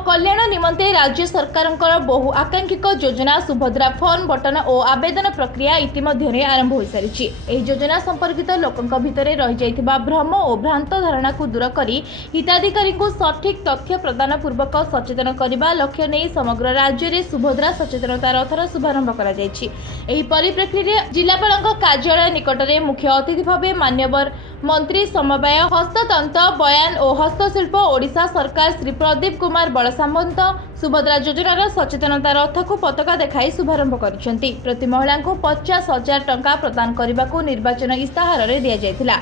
कल्याण निमंते राज्य सरकार बहु आकांक्षित योजना सुभद्रा फोन बटन और आवेदन प्रक्रिया इतिमध्य आरंभ हो सारी। योजना संपर्कित लोकों भितर रही जाइथिबा भ्रम और भ्रांत धारणा को दूर करी हिताधिकारी को सठिक तथ्य प्रदान पूर्वक सचेतन करने लक्ष्य नहीं समग्र राज्य में सुभद्रा सचेतनता रथर शुभारंभ कर परिप्रेक्षी में जिलापाल कार्यालय निकट में मुख्य अतिथि भाव मान्यवर मंत्री समवाय हस्ततंत बयान और हस्तशिल्प ओडिशा सरकार श्री प्रदीप कुमार बड़सामंत सुभद्रा योजनार सचेतनता रथ को पताका देखाई शुभारंभ करिसेंती। प्रति महिला को 50,000 टंका प्रदान करने को निर्वाचन इस्ताहार रे दिया जायतिला।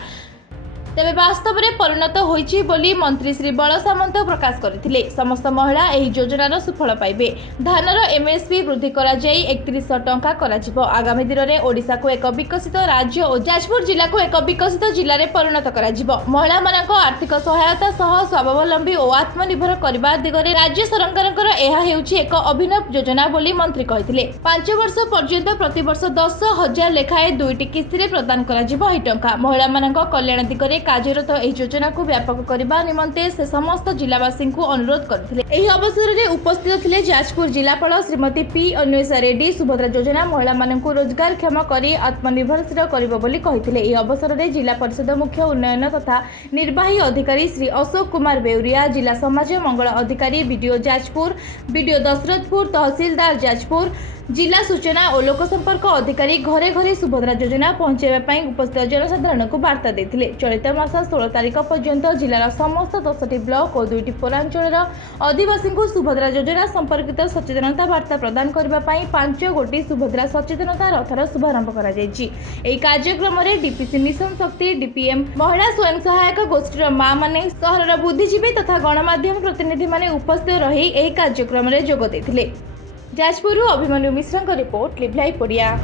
तेबे वास्तव में परिणत होइछि बोली मंत्री श्री बड़सामंत प्रकाश करथिले। समस्त महिला एही योजनार सुफल पाइबे। धानर एमएसपी वृद्धि करा जाई 3100 टंका कराजिबो। आगामी दिन में ओडिशा को एक विकसित राज्य और जाजपुर जिला को एक विकसित जिले में परिणत कराजिबो। महिला मानक आर्थिक सहायता सह स्वावलंबी और आत्मनिर्भर करबा दिगरे राज्य सरकारकर एहा हेउछि एक अभिनव योजना बोली मंत्री कहिथिले। 5 वर्ष पर्यंत प्रति वर्ष 10,000 लेखाए 2टी किस्ती रे प्रदान कराजिबो एही टंका। महिला मानक कल्याण दिगरे कार्यरत एही योजना को व्यापक करबा निमंते से समस्त जिलावासी को अनुरोध करथिले। एही अवसर रे उपस्थित थिले जाजपुर जिलापाल श्रीमती पी अन्वेषा रेड्डी। सुभद्रा योजना महिला मानक रोजगार क्षम करी आत्मनिर्भरशील करिबो बोली कहिथिले। एही अवसर रे जिला परिषद मुख्य उन्नयन तथा निर्वाही अधिकारी श्री अशोक कुमार बेउरिया, जिला समाज मंगल अधिकारी बीडीओ जाजपुर, बीडीओ दशरथपुर, तहसीलदार जाजपुर, जिला सूचना और लोक संपर्क अधिकारी घरे घरे सुभद्रा योजना पहुंचाइबा उपस्थित जनसाधारण को वार्ता देथिले। चलित मास 16 तारिख पर्यंत जिलार समस्त 10टी ब्लॉक और 2टी पौरांचल आदिवासी को सुभद्रा योजना संपर्कित सचेतनता वार्ता प्रदान करने 5 गोटी सुभद्रा सचेतनता रथर शुभारंभ करा जायछि। एही कार्यक्रम में डीपीसी मिशन शक्ति, डीपीएम, महिला स्वयं सहायक गोष्ठीर मां माने, सहरर बुद्धिजीवी तथा गणमाध्यम प्रतिनिधि माने उपस्थित रही एही कार्यक्रम में जोग देथिले। Jajpur Abhimanyu Mishra report, live live Odia.